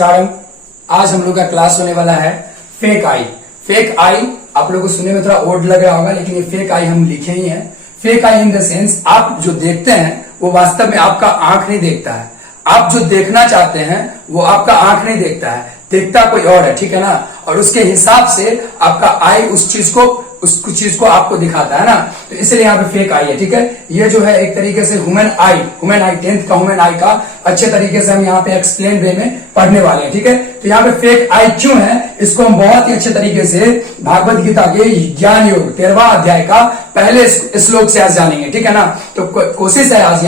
नमस्कार। आज हम लोग का क्लास होने वाला है फेक आई। फेक आई आप लोगों को सुनने में थोड़ा ओड लग रहा होगा, लेकिन ये फेक आई हम लिखे ही हैं। Fake I in the sense आप जो देखते हैं वो वास्तव में आपका आंख नहीं देखता है। आप जो देखना चाहते हैं वो आपका आंख नहीं देखता है, देखता कोई और है, ठीक है ना। और उसके हिसाब से आपका आई उस चीज को आपको दिखाता है ना, तो इसलिए यहाँ पे फेक आई है, ठीक है। ये जो है एक तरीके से ह्यूमन आई 10th का ह्यूमन आई का अच्छे तरीके से हम यहाँ पे एक्सप्लेन वे में पढ़ने वाले हैं, ठीक है। तो यहाँ पे फेक आई क्यों है, इसको हम बहुत ही अच्छे तरीके से भागवत गीता के ज्ञान योग 13वां अध्याय का पहले श्लोक से आज जानेंगे, ठीक है ना। तो कोशिश है आज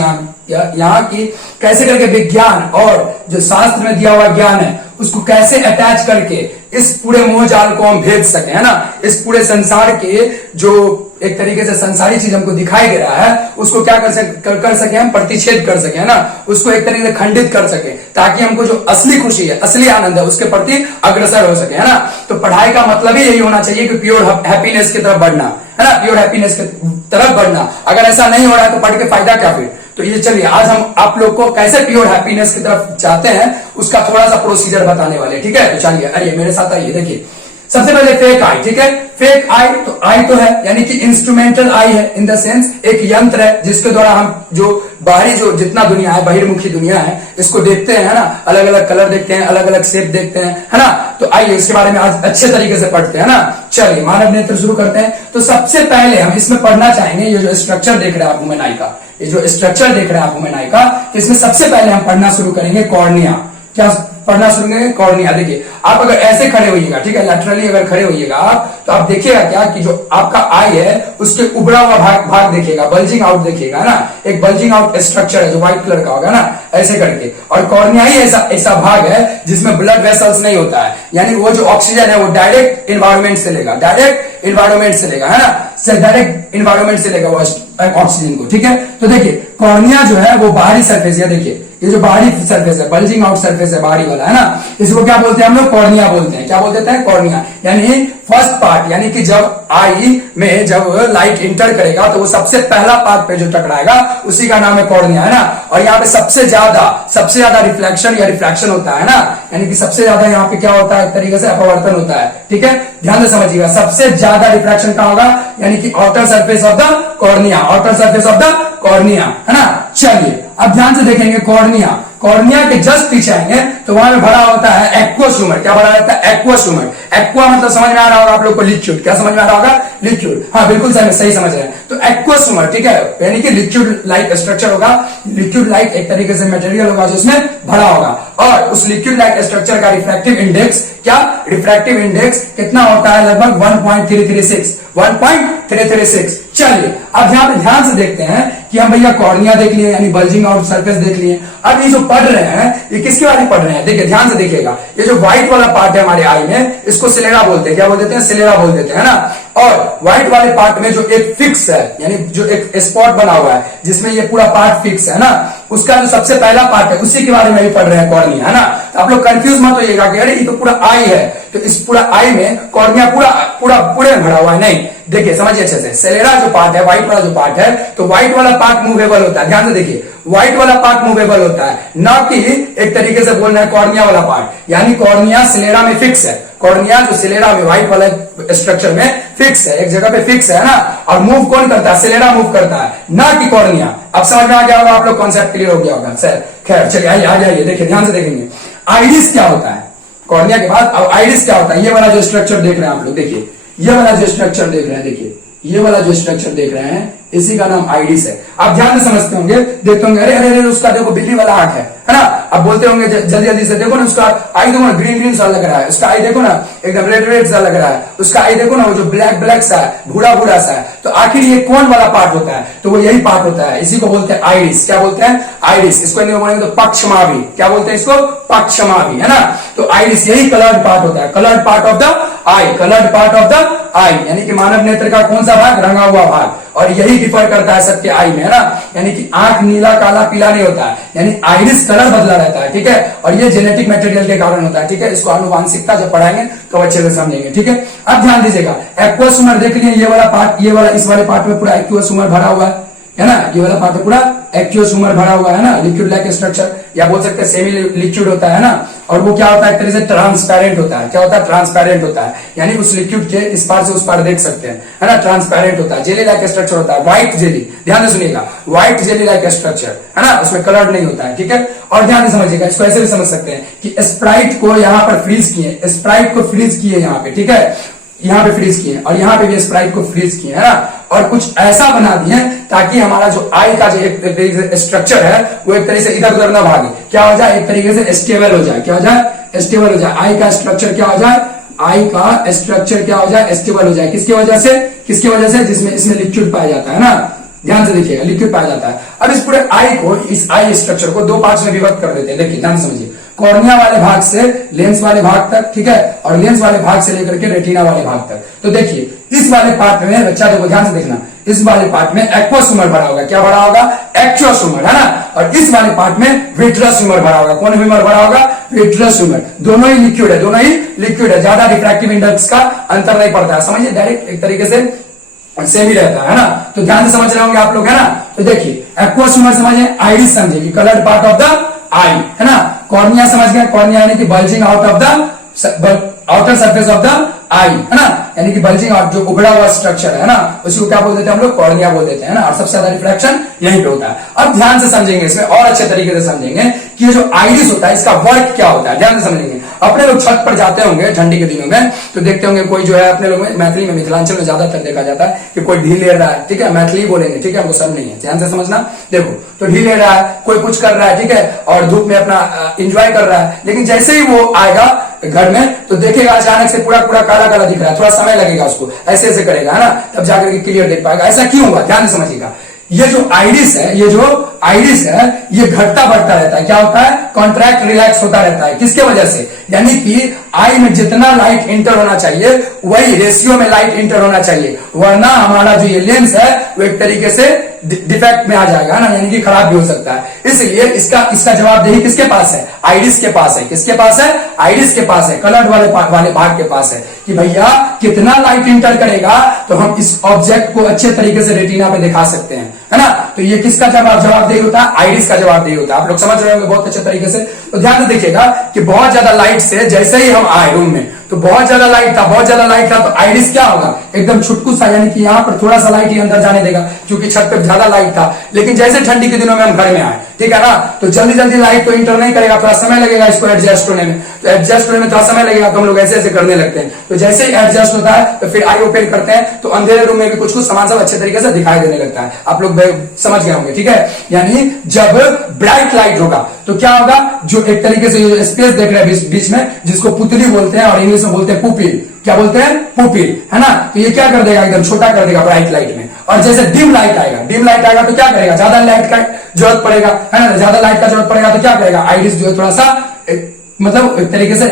यहाँ की कैसे करके विज्ञान और जो शास्त्र में दिया हुआ ज्ञान है उसको कैसे अटैच करके इस पूरे मोह जाल को हम भेज सके, है ना। इस पूरे संसार के जो एक तरीके से संसारी चीज हमको दिखाई दे रहा है उसको क्या कर सके हम प्रतिच्छेद कर सके, है ना। उसको एक तरीके से खंडित कर सके ताकि हमको जो असली खुशी है, असली आनंद है उसके प्रति अग्रसर हो सके, है ना। तो पढ़ाई का मतलब ही यही होना चाहिए कि प्योर हैप्पीनेस की तरफ बढ़ना, है ना, प्योर हैप्पीनेस की तरफ बढ़ना। अगर ऐसा नहीं हो रहा है तो पढ़ के फायदा क्या फिर। तो ये चलिए आज हम आप लोग को कैसे प्योर हैप्पीनेस की तरफ जाते हैं उसका थोड़ा सा प्रोसीजर बताने वाले, ठीक है। तो चलिए आइए मेरे साथ आइए। देखिए सबसे पहले फेक आई, ठीक है। फेक आई तो आई तो है यानी कि इंस्ट्रूमेंटल आई है, इन द सेंस एक यंत्र है जिसके द्वारा हम जो बाहरी जो जितना दुनिया है, बहिर्मुखी दुनिया है, इसको देखते हैं, है ना। अलग अलग कलर देखते हैं, अलग अलग शेप देखते हैं, है ना। तो आइए इसके बारे में आज अच्छे तरीके से पढ़ते हैं ना। चलिए मानव नेत्र शुरू करते हैं। तो सबसे पहले हम इसमें पढ़ना चाहेंगे ये जो स्ट्रक्चर देख रहे हैं आप ह्यूमन आई का, ये जो स्ट्रक्चर देख रहे हैं आप ह्यूमन आई का, इसमें सबसे पहले हम पढ़ना शुरू करेंगे कॉर्निया। क्या पढ़ना शुरू करेंगे? कॉर्निया। देखिए आप अगर ऐसे खड़े होइएगा, ठीक है, लैटरली अगर खड़े होइएगा आप, तो आप देखिएगा क्या कि जो आपका आई है उसके उभरा हुआ भाग देखिएगा, बल्जिंग आउट देखिएगा ना। एक बल्जिंग आउट स्ट्रक्चर है जो व्हाइट कलर का होगा ना, ऐसे करके। और कॉर्निया ही ऐसा भाग है जिसमें ब्लड वेसल्स नहीं होता है, यानी वो जो ऑक्सीजन है वो डायरेक्ट इन्वायरमेंट से लेगा, डायरेक्ट इन्वायरमेंट से लेगा, है ना, डायरेक्ट इन्वायरमेंट से लेगा वो ऑक्सीजन को, ठीक है। तो देखिए कॉर्निया जो है वो बाहरी सरफेस है, देखिए ये जो बाहरी सरफेस है, बल्जिंग आउट सरफेस है बाहरी वाला, है ना, इसको क्या बोलते हैं हम लोग? कॉर्निया बोलते हैं। क्या बोलते हैं? कॉर्निया। यानी फर्स्ट पार्ट, यानी कि जब आई में जब लाइट इंटर करेगा तो वो सबसे पहला पार्ट पे जो टकराएगा उसी का नाम है कॉर्निया, है ना। और यहाँ पे सबसे ज्यादा रिफ्लेक्शन या रिफ्रैक्शन होता है ना, यानी कि सबसे ज्यादा यहाँ पे क्या होता है, एक तरीके से अपवर्तन होता है, ठीक है। ध्यान से समझिएगा, सबसे ज्यादा रिफ्रैक्शन कहां होगा, यानी कि outer surface of the cornea, outer surface of the cornea, है ना। चलिए अब ध्यान से देखेंगे कॉर्निया के जस्ट पीछे आएंगे तो वहां में भरा होता है एक्वस ह्यूमर। क्या भरा रहता है? Aqueous humour. एक्वा मतलब समझ में आ रहा होगा आप लोग को, लिक्विड। क्या समझ में आ रहा होगा? लिक्विड। हाँ बिल्कुल सही समझ रहे हैं। तो एक्वस ह्यूमर, ठीक है, यानी कि लिक्विड लाइक स्ट्रक्चर होगा, लिक्विड लाइक एक तरीके से मटेरियल होगा जो उसमें भरा होगा। और उस लिक्विड लाइक स्ट्रक्चर का रिफ्रैक्टिव इंडेक्स, क्या रिफ्रैक्टिव इंडेक्स कितना होता है? लगभग 1.336। चलिए अब यहाँ पे ध्यान से देखते हैं कि हम भैया कॉर्निया देख लिए, यानी बल्जिंग आउट सरफेस देख लिए। अब ये जो पढ़ रहे हैं ये किसके बारे में पढ़ रहे हैं? देखिए ध्यान से देखिएगा, ये जो व्हाइट वाला पार्ट है हमारे आई में इसको सिलेरा बोलते हैं। क्या बोल देते हैं? सिलेरा बोल देते हैं ना। और व्हाइट वाले पार्ट में जो एक फिक्स है, यानी जो एक स्पॉट बना हुआ है जिसमें ये पूरा पार्ट फिक्स है ना, उसका जो सबसे पहला पार्ट है उसी के बारे में भी पढ़ रहे हैं, कॉर्निया, है ना। तो आप लोग कंफ्यूज मत होइएगा कि अरे ये तो पूरा आई है, तो इस पूरा आई में कॉर्निया पूरे भरा हुआ है, नहीं। देखिए समझिए अच्छे से, सेलेरा जो पार्ट है, व्हाइट वाला जो पार्ट है, तो व्हाइट वाला पार्ट मूवेबल होता है। ध्यान से देखिए, व्हाइट वाला पार्ट मूवेबल होता है, ना कि एक तरीके से बोलना है कॉर्निया वाला पार्ट। यानी कॉर्निया सिलेरा में फिक्स है, कॉर्निया जो सिलेरा में व्हाइट वाला स्ट्रक्चर में फिक्स है, एक जगह पे फिक्स है ना। और मूव कौन करता है? सिलेरा मूव करता है, ना कि कॉर्निया। अब समझ में आ गया होगा आप लोग, कॉन्सेप्ट क्लियर हो गया होगा सर। खैर चलिए आइए आ जाइए, देखिए ध्यान से देखेंगे आइरिस क्या होता है कॉर्निया के बाद। अब आइरिस क्या होता है? ये वाला जो स्ट्रक्चर देख रहे हैं आप लोग, देखिए ये वाला जो स्ट्रक्चर देख रहे हैं, देखिए ये वाला जो स्ट्रक्चर देख रहे हैं इसी का नाम आइरिस है। आप ध्यान से समझते होंगे, देखते होंगे अरे अरे अरे उसका देखो बिल्ली वाला आंख है ना। अब बोलते होंगे जल्दी जल्दी से, देखो ना उसका आई देखो ना ग्रीन सा लग रहा है, उसका आई देखो ना एकदम रेड सा लग रहा है, उसका आई देखो ना वो जो ब्लैक सा है, भूरा सा है। तो आखिर ये कौन वाला पार्ट होता है? तो वो यही पार्ट होता है, इसी को बोलते हैं आइरिस। क्या बोलते हैं? आइरिस। इसको बोलेंगे तो पक्षमाभि। क्या बोलते हैं इसको? पक्षमाभि, है ना। तो आइरिस यही कलर्ड पार्ट होता है, coloured part of the eye, coloured part of the eye, यानी कि मानव नेत्र का कौन सा भाग? रंगा हुआ भाग। और यही डिफर करता है सबके आई में, है ना। यानी कि आंख नीला काला पीला नहीं होता है, यानी आइरिस कलर बदला रहता है, ठीक है। और ये जेनेटिक मटेरियल के कारण होता है, ठीक है। इसको आनुवांशिकता जब पढ़ाएंगे तो अच्छे से समझेंगे, ठीक है। अब ध्यान दीजिएगा, एक्वस ह्यूमर देख लिए, ये वाला पार्ट, ये वाला इस वाले पार्ट में पूरा एक्वस ह्यूमर भरा हुआ है ना। ये वाला पार्ट है पूरा एक्वियस ह्यूमर भरा हुआ है ना, लिक्विड लाइक स्ट्रक्चर, या बोल सकते हैं सेमी लिक्विड होता है ना, और वो क्या होता है, एक तरह से ट्रांसपेरेंट होता है। क्या होता है, ट्रांसपेरेंट होता है, यानी उस लिक्विड के इस पार से उस पार देख सकते हैं, है ना, ट्रांसपेरेंट होता है। जेली लाइक स्ट्रक्चर होता है, व्हाइट जेली, ध्यान से सुनिएगा, व्हाइट जेली लाइक स्ट्रक्चर, है ना, उसमें कलर नहीं होता है, ठीक है। और ध्यान से समझिएगा, इसको ऐसे भी समझ सकते हैं कि स्प्राइट को यहाँ पर फ्रीज किए, स्प्राइट को फ्रीज किए यहाँ पे, ठीक है, यहाँ पे फ्रीज किए और यहाँ पे भी स्प्राइट को फ्रीज किए, है ना, और कुछ ऐसा बना दिए ताकि हमारा जो आई का जो एक स्ट्रक्चर है वो एक तरीके से इधर उधर ना भागे, क्या हो जाए, एक तरीके से स्टेबल हो जाए। क्या हो जाए, स्टेबल हो जाए। आई का स्ट्रक्चर क्या हो जाए, आई का स्ट्रक्चर क्या हो जाए, स्टेबल हो जाए। किसकी वजह से, किसकी वजह से, जिसमें इसमें लिक्विड पाया जाता है ना, ध्यान से देखिएगा, लिक्विड पाया जाता है। अब इस पूरे आई को, इस आई स्ट्रक्चर को दो पार्ट्स में विभक्त कर देते हैं। देखिए ध्यान से समझिए, कॉर्निया वाले भाग से लेंस वाले भाग तक, ठीक है, और लेंस वाले भाग से लेकर के रेटिना वाले भाग तक। तो देखिए इस वाले पार्ट में, बच्चा देखो ध्यान से देखना, इस वाले पार्ट में एक्वस ह्यूमर भरा होगा। क्या भरा होगा, एक्वस ह्यूमर, है ना, और इस वाले पार्ट में विट्रस ह्यूमर भरा होगा। कौन ह्यूमर भरा होगा, विट्रस ह्यूमर। दोनों ही लिक्विड है, दोनों ही लिक्विड है, ज्यादा डिफ्रैक्टिव इंडेक्स का अंतर नहीं पड़ता है, समझिए, डायरेक्ट एक तरीके से सेम ही रहता है ना। तो ध्यान से समझ रहे होंगे आप लोग, है ना। तो देखिए एक्वस ह्यूमर समझे, आइरिस समझे कि coloured part of the eye, है ना। कॉर्निया समझ गए, कॉर्निया यानी कि bulging out of the outer surface of the eye, है ना, यानी कि बल्जिंग आउट, जो उभड़ा हुआ स्ट्रक्चर है ना, उसको क्या बोल देते हैं हम लोग, कॉर्निया बोल देते हैं ना, और सबसे ज्यादा रिफ्रैक्शन यहीं पे होता है। अब ध्यान से समझेंगे, इसमें और अच्छे तरीके से समझेंगे कि ये जो आइरिस होता है इसका वर्क क्या होता है, ध्यान से समझेंगे। अपने लोग छत पर जाते होंगे ठंडी के दिनों में, तो देखते होंगे कोई जो है अपने लोग में, मैथिली में, मिथिलांचल में ज्यादातर देखा जाता है कि कोई ढील ले रहा है, ठीक है, मैथिली बोलेंगे, ठीक है, हमको सब नहीं है, ध्यान से समझना। देखो तो ढील ले रहा है, कोई कुछ कर रहा है, ठीक है, और धूप में अपना एंजॉय कर रहा है, लेकिन जैसे ही वो आएगा घर में तो देखेगा अचानक से पूरा पूरा काला काला दिख रहा है, थोड़ा समय लगेगा उसको, ऐसे ऐसे करेगा, है ना, तब जाकर के क्लियर देख पाएगा। ऐसा क्यों होगा, ध्यान से समझिएगा। ये जो आइरिस है, ये जो आइरिस है, ये घटता बढ़ता रहता है। क्या होता है, कॉन्ट्रैक्ट रिलैक्स होता रहता है। किसके वजह से, यानी कि आई में जितना लाइट इंटर होना चाहिए वही रेशियो में लाइट इंटर होना चाहिए, वरना हमारा जो ये लेंस है वो एक तरीके से डिफेक्ट में आ जाएगा ना, यानी कि खराब भी हो सकता है। इसलिए इसका जवाबदेही किसके पास है, आइरिस के पास है। किसके पास है, आइरिस के पास है, कलर्ड वाले भाग के पास है, कि भैया कितना लाइट इंटर करेगा तो हम इस ऑब्जेक्ट को अच्छे तरीके से रेटिना पे दिखा सकते हैं, है ना। तो ये किसका जवाबदेही होता है, आइरिस का जवाबदेही होता है। आप लोग समझ रहे होंगे बहुत अच्छे तरीके से। तो ध्यान से देखिएगा कि बहुत ज्यादा लाइट से जैसे ही हम आए रूम में तो बहुत ज्यादा लाइट था, बहुत ज्यादा लाइट था, तो आइरिस क्या होगा, एकदम छुटकू सा, यानी कि यहाँ पर थोड़ा सा लाइट ही अंदर जाने देगा, क्योंकि छत पे ज्यादा लाइट था। लेकिन जैसे ठंडी के दिनों में हम घर में आए, ठीक है ना, तो जल्दी जल्दी लाइट तो इंटर नहीं करेगा, थोड़ा समय लगेगा इसको एडजस्ट होने में। तो एडजस्ट होने में थोड़ा समय लगेगा, तो हम लोग ऐसे ऐसे करने लगते हैं। तो जैसे ही एडजस्ट होता है तो फिर आई ओपन करते हैं, तो अंधेरे रूम में भी कुछ कुछ सामान सब अच्छे तरीके से दिखाई देने लगता है। आप लोग समझ गए होंगे, ठीक है। यानी जब ब्राइट लाइट होगा तो क्या होगा, जो एक तरीके से स्पेस देख रहे हैं बीच में, जिसको पुतली बोलते हैं और इंग्लिश में बोलते हैं पुपिल। क्या बोलते हैं, पुपिल, है ना। तो ये क्या कर देगा, एकदम छोटा कर देगा ब्राइट लाइट में। और जैसे डिम लाइट आएगा, डिम लाइट आएगा तो क्या करेगा, ज्यादा लाइट का जरूरत पड़ेगा, है ना, ज्यादा लाइट का जरूरत पड़ेगा तो क्या करेगा, आइरिस जो है थोड़ा सा मतलब एक तरीके से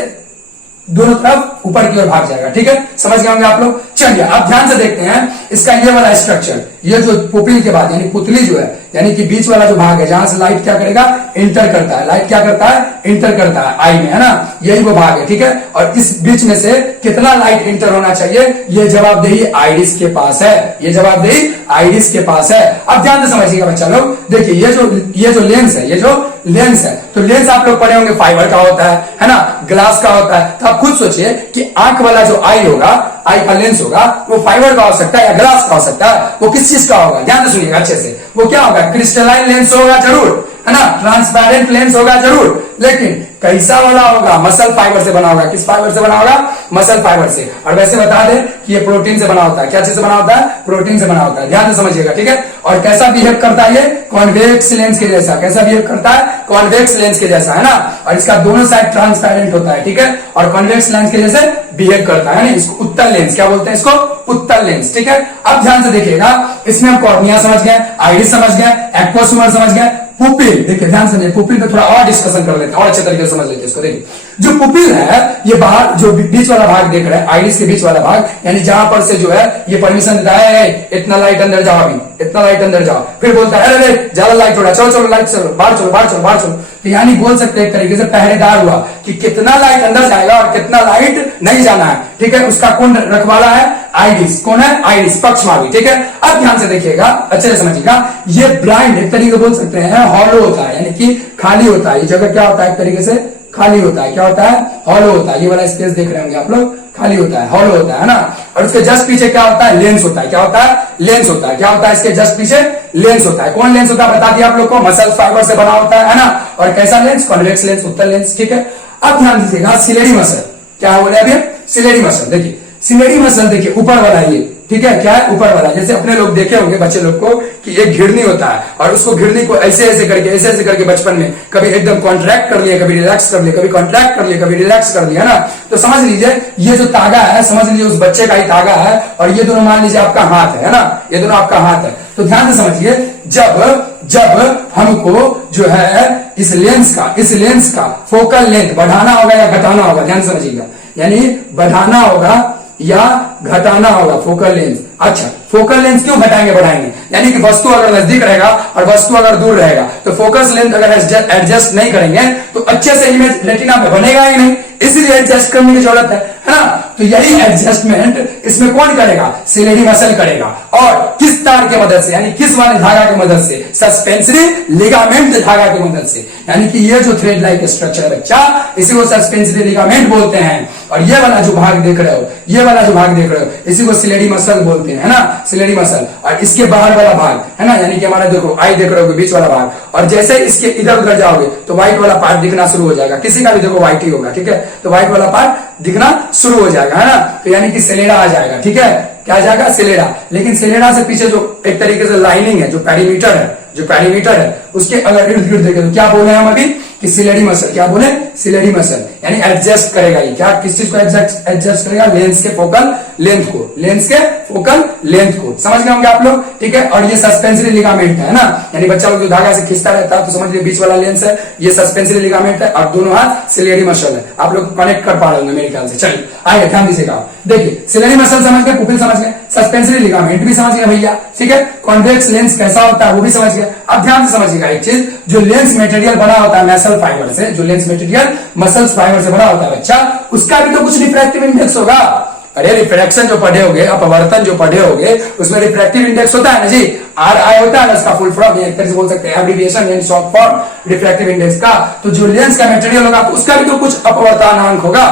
दोनों तरफ ऊपर की ओर भाग जाएगा, ठीक है, समझ गए होंगे आप लोग। चलिए अब ध्यान से देखते हैं इसका ये वाला स्ट्रक्चर, ये जो पुपिल के बाद यानी पुतली जो है, यानी कि बीच वाला जो भाग है जहां से लाइट क्या करेगा, इंटर करता है, लाइट क्या करता है, इंटर करता है आई में, है ना, यही वो भाग है, ठीक है। और इस बीच में से कितना लाइट इंटर होना चाहिए, ये जवाबदेही आइरिस के पास है, ये जवाबदेही आइरिस के पास है। अब ध्यान से समझिएगा बच्चा लोग, देखिए ये जो लेंस है, ये जो लेंस है, तो लेंस आप लोग पढ़े होंगे फाइबर का होता है ना, ग्लास का होता है। तो आप खुद सोचिए कि आंख वाला जो आई होगा, आई का लेंस होगा, वो फाइबर का हो सकता है या ग्लास का हो सकता है, वो किस चीज का होगा, ध्यान से सुनिएगा अच्छे से। वो क्या होगा, क्रिस्टलाइन लेंस होगा जरूर, है ना, ट्रांसपेरेंट लेंस होगा जरूर, लेकिन कैसा वाला होगा, मसल फाइबर से बना होगा। किस फाइबर से बना होगा, मसल फाइबर से। और वैसे बता दें कि ये प्रोटीन से बना होता है। क्या चीज से बना होता है, प्रोटीन से बना होता है, ध्यान से समझिएगा, ठीक है। और कैसा बिहेव करता है, ये कॉन्वेक्स लेंस के जैसा। कैसा बिहेव करता है, कॉन्वेक्स लेंस के जैसा, है ना। और इसका दोनों साइड ट्रांसपेरेंट होता है, ठीक है, और कॉन्वेक्स लेंस के जैसे बिहेव करता है ना। इसको उत्तल लेंस क्या बोलते हैं, इसको उत्तल लेंस, ठीक है। अब ध्यान से देखिएगा, इसमें हम कॉर्निया समझ गए, आइरिस समझ गए, एक्वस ह्यूमर समझ गए, पुपिल। देखिए ध्यान से, पुपिल पे थोड़ा और डिस्कशन कर लेते हैं और अच्छे तरीके से समझ लेते हैं इसको। देखिए जो पुपिल है, ये बाहर जो बीच वाला भाग देख रहे हैं, आइरिस के बीच वाला भाग, यानी जहां पर से जो है ये परमिशन देता है इतना लाइट अंदर जाओ, अभी इतना लाइट अंदर जाओ, फिर बोलता है अरे ज्यादा लाइट हो रहा है, चलो चलो लाइट चलो, बाहर चलो बाहर चलो बाहर चलो। तो यानी बोल सकते हैं एक तरीके से पहरेदार हुआ कि कितना लाइट अंदर जाएगा और कितना लाइट नहीं जाना है, ठीक है। उसका कौन रखवाला है, आइरिस। कौन है? आइरिस, पक्षमार्गी। ठीक है, अब ध्यान से देखिएगा, अच्छे से समझिएगा। ये ब्लाइंड एक तरीके बोल सकते हैं हॉलो होता है, यानी कि खाली होता है। ये जगह क्या होता है? एक तरीके से खाली होता है। क्या होता है? हॉलो होता है। ये वाला स्पेस देख रहे होंगे आप लोग, खाली होता है, हॉलो होता है ना। और उसके जस्ट पीछे क्या होता है? लेंस होता है। क्या होता है? लेंस होता है। क्या होता है? इसके जस्ट पीछे लेंस होता है। कौन लेंस होता है? बता दिया आप लोग को, मसल फाइबर से बना होता है ना। और कैसा लेंस? कॉन्वेक्स लेंस, उत्तल लेंस। ठीक है, अब ध्यान दीजिएगा, सिलेरी मसल क्या बोले अभी? Ciliary muscle. देखिए सिलेरी मसल, देखिए ऊपर वाला ये, ठीक है, क्या है? ऊपर वाला। जैसे अपने लोग देखे होंगे बच्चे लोग को कि एक घिरनी होता है, और उसको घिरनी को ऐसे ऐसे करके बचपन में कभी एकदम कॉन्ट्रैक्ट कर लिया, कभी रिलैक्स कर लिया, कभी कॉन्ट्रैक्ट कर लिया, कभी रिलैक्स कर लिया ना। तो समझ लीजिए ये जो तागा है, समझ लीजिए उस बच्चे का ही तागा है, और ये दोनों मान लीजिए आपका हाथ है ना, ये दोनों आपका हाथ है। तो ध्यान से समझिए, जब हमको जो है इस लेंस का फोकल लेंथ बढ़ाना होगा या घटाना होगा, ध्यान समझिएगा, यानी बढ़ाना होगा या घटाना होगा फोकल लेंथ। अच्छा, फोकल लेंथ क्यों घटाएंगे बढ़ाएंगे? यानी कि वस्तु अगर नजदीक रहेगा और वस्तु अगर दूर रहेगा तो फोकस लेंथ अगर एडजस्ट नहीं करेंगे तो अच्छे से इमेज रेटिना में बनेगा ही नहीं, इसलिए एडजस्ट करने की जरूरत है ना। तो यही एडजस्टमेंट इसमें कौन करेगा? सिलेरी मसल करेगा। और किस तार के मदद से? यानी किस वाले धागा की मदद से? सस्पेंसरी लिगामेंट धागा की मदद से। यानी कि ये जो थ्रेड लाइक स्ट्रक्चर है बच्चा, इसी को सस्पेंसरी लिगामेंट बोलते हैं। और ये वाला जो भाग देख रहे हो, ये वाला जो भाग देख रहे हो, इसी को सिलेरी मसल बोलते हैं, है ना, सिलेरी मसल। और इसके बाहर वाला भाग है ना, यानी कि हमारा देखो आई देख रहे हो बीच वाला भाग, और जैसे इसके इधर उधर जाओगे तो व्हाइट वाला पार्ट दिखना शुरू हो जाएगा। किसी का भी देखो व्हाइट ही होगा, ठीक है, तो व्हाइट वाला पार्ट दिखना शुरू हो जाएगा, है ना। तो यानी कि सिलेरा आ जाएगा, ठीक है, क्या आ जाएगा? सिलेरा। लेकिन सिलेरा से पीछे जो एक तरीके से लाइनिंग है, जो पैरीमीटर है, उसके अगर इर्द गिर्द देखें तो क्या बोले हम अभी कि सिलेरी मसल। क्या बोले? Ciliary muscle. यानी एडजस्ट करेगा ये, क्या, किस चीज को एडजस्ट करेगा? लेंस के फोकल लेंथ को। समझ गए होंगे आप लोग, ठीक है। और ये सस्पेंसरी लिगामेंट है ना, यानी बच्चा लोग जो धागा से खींचता रहता है तो समझ लीजिए बीच वाला लेंस है, ये सस्पेंसरी लिगामेंट है, और दोनों हाथ सिलेरी मसल है। आप लोग कनेक्ट कर पा रहे होंगे मेरे ख्याल से। चलिए आइए ध्यान दीजिएगा, देखिए सिलेरी मसल समझ गए, पुपिल समझ गए, सस्पेंसरी लिगामेंट भी समझ गए भैया, ठीक है। कॉन्वेक्स लेंस कैसा होता है वो भी समझ गए। अब ध्यान से समझिएगा एक चीज, जो लेंस मटेरियल बना होता है मसल फाइबर से, जो लेंस मटेरियल मसल्स फाइबर से बना होता है बच्चा, उसका भी तो कुछ रिफ्रैक्टिव इंडेक्स होगा। अरे रिफ्रैक्शन जो पढ़े होगे, अपवर्तन जो पढ़े होगे, उसमें रिफ्रैक्टिव इंडेक्स होता है ना जी, RI होता है, उसका फुल फॉर्म एक तरह से बोल सकते हैं एब्रिविएशन यानी शॉर्ट फॉर्म रिफ्रैक्टिव इंडेक्स का। तो जो लेंस का मटेरियल होगा तो उसका भी तो कुछ अपवर्तनांक होगा,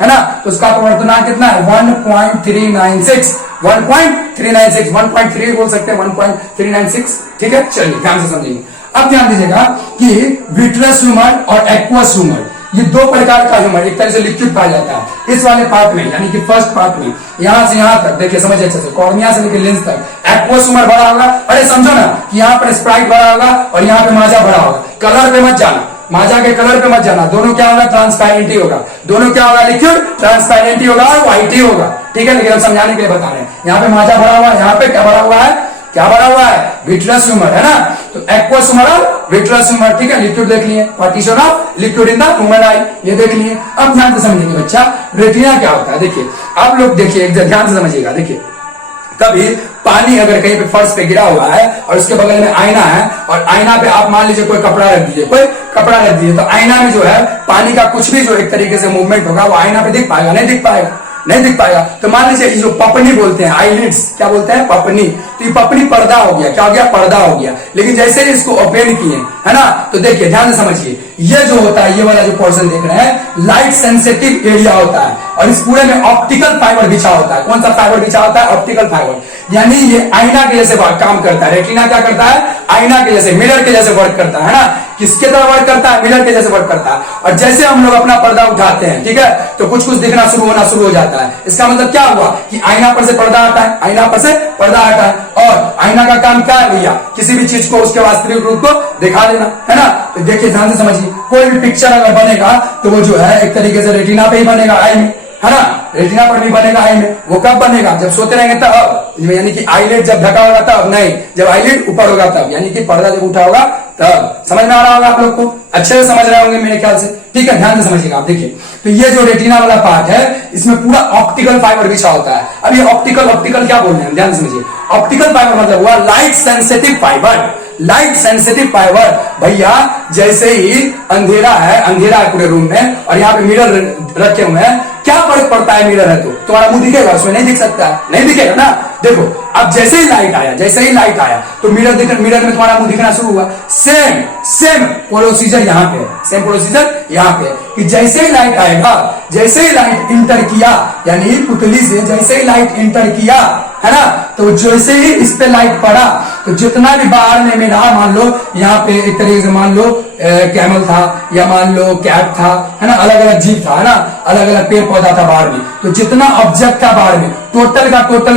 है ना। तो उसका अपवर्तनांक कितना है? 1.396 1.3 बोल सकते हैं, 1.396, ठीक है। चलिए ध्यान से समझिए। अब ध्यान दीजिएगा कि विट्रस ह्यूमर और एक्वस ह्यूमर, ये दो प्रकार का ह्यूमर, एक तरह से लिक्विड पाया जाता है इस वाले पार्ट में, यानी कि फर्स्ट पार्ट में, यहां से यहां तक देखिए, समझिए अच्छे से, कॉर्निया से लेकर लेंस तक। एक्वस ह्यूमर भरा होगा, अरे समझो ना कि यहाँ पर स्प्राइट भरा होगा और यहाँ पे माजा भरा होगा। कलर पे मत जाना, माजा के कलर पे मत जाना, दोनों क्या होगा? ट्रांसपेरेंट ही होगा, दोनों क्या होगा? लिक्विड ट्रांसपेरेंट ही होगा और व्हाइट ही होगा, ठीक है। लेकिन हम समझाने के लिए बता रहे हैं, यहाँ पे माजा भरा हुआ है, यहाँ पे क्या भरा हुआ है? विट्रस ह्यूमर, है ना। तो एक्वस ह्यूमर और विट्रस ह्यूमर, ठीक है। लिक्विड देख लिए, partition of liquid in the human आई, ये देख लिए। अब ध्यान से समझिए बच्चा, रेटिना क्या होता है। देखिए आप लोग देखिए, ध्यान से समझिएगा, देखिए कभी पानी अगर कहीं पे फर्श पे गिरा हुआ है और उसके बगल में आईना है, और आईना पे आप मान लीजिए कोई कपड़ा रख दीजिए, तो आईना में जो है पानी का कुछ भी जो एक तरीके से मूवमेंट होगा वो आईना पे दिख पाएगा? नहीं दिख पाएगा। तो मान लीजिए जो पपनी बोलते हैं, आईलिड्स क्या बोलते हैं? पपनी। तो ये पपनी पर्दा हो गया, क्या हो गया? पर्दा हो गया। लेकिन जैसे ही इसको ओपन किए, है ना, तो देखिए ध्यान से समझिए, ये जो होता है, ये वाला जो पोर्शन देख रहे हैं, लाइट सेंसिटिव एरिया होता है, और इस पूरे में ऑप्टिकल फाइबर बिछा होता है। कौन सा फाइबर बिछा होता है? Optical fibre. यानी ये आईना के जैसे काम करता है। रेटिना क्या करता है? आईना के जैसे, मिरर के जैसे वर्क करता है ना। किसके तरह वर्क करता है? मिरर के जैसे वर्क करता है। और जैसे हम लोग अपना पर्दा उठाते हैं, ठीक है, तो कुछ दिखना शुरू हो जाता है। इसका मतलब क्या हुआ कि आईना पर से पर्दा हटा है, और आईना का काम क्या है भैया? किसी भी चीज को उसके वास्तविक रूप को दिखा देना, है ना। तो देखिए ध्यान से समझिए, कोई भी पिक्चर अगर बनेगा तो वो जो है एक तरीके से रेटिना पे ही बनेगा, आई में, है ना, रेटिना पर भी बनेगा आई में। वो कब बनेगा? जब सोते रहेंगे तब, यानी कि आईलिड जब ढका होगा तब नहीं, जब आईलिड ऊपर होगा तब, यानी कि पर्दा जब उठा होगा तब। समझ में आ रहा होगा आप लोग को? अच्छे से समझ रहे होंगे मेरे ख्याल से, ठीक है। ध्यान से समझिएगा आप, देखिए तो ये जो रेटिना वाला पार्ट है, इसमें पूरा ऑप्टिकल फाइबर बिछा होता है। अब ये ऑप्टिकल क्या बोल रहे हैं? ध्यान समझिए, ऑप्टिकल फाइबर मतलब हुआ लाइट सेंसिटिव फाइबर। भैया जैसे ही अंधेरा है पूरे रूम में, और यहाँ पे मिरर रखे हुए हैं, क्या फर्क पड़ता है मिरर है तो तुम्हारा मुंह दिखेगा उसमें, नहीं दिख सकता है, नहीं दिखेगा ना। देखो अब जैसे ही लाइट आया तो मिरर में तुम्हारा मुंह दिखना शुरू हुआ। सेम प्रोसीजर यहाँ पे है, सेम प्रोसीजर यहाँ पे है कि जैसे ही लाइट आएगा, जैसे ही लाइट इंटर किया, यानी पुतली से जैसे ही लाइट इंटर किया है ना, तो जैसे ही इस पे लाइट पड़ा तो जितना भी बाहर में मेरा, मान लो यहाँ पे एक तरीके से मान लो कैमल था या मान लो कैट था, है ना, अलग अलग जीव था, है ना, अलग अलग पेड़ पौधा था बाहर में, तो जितना ऑब्जेक्ट था बाहर में टोटल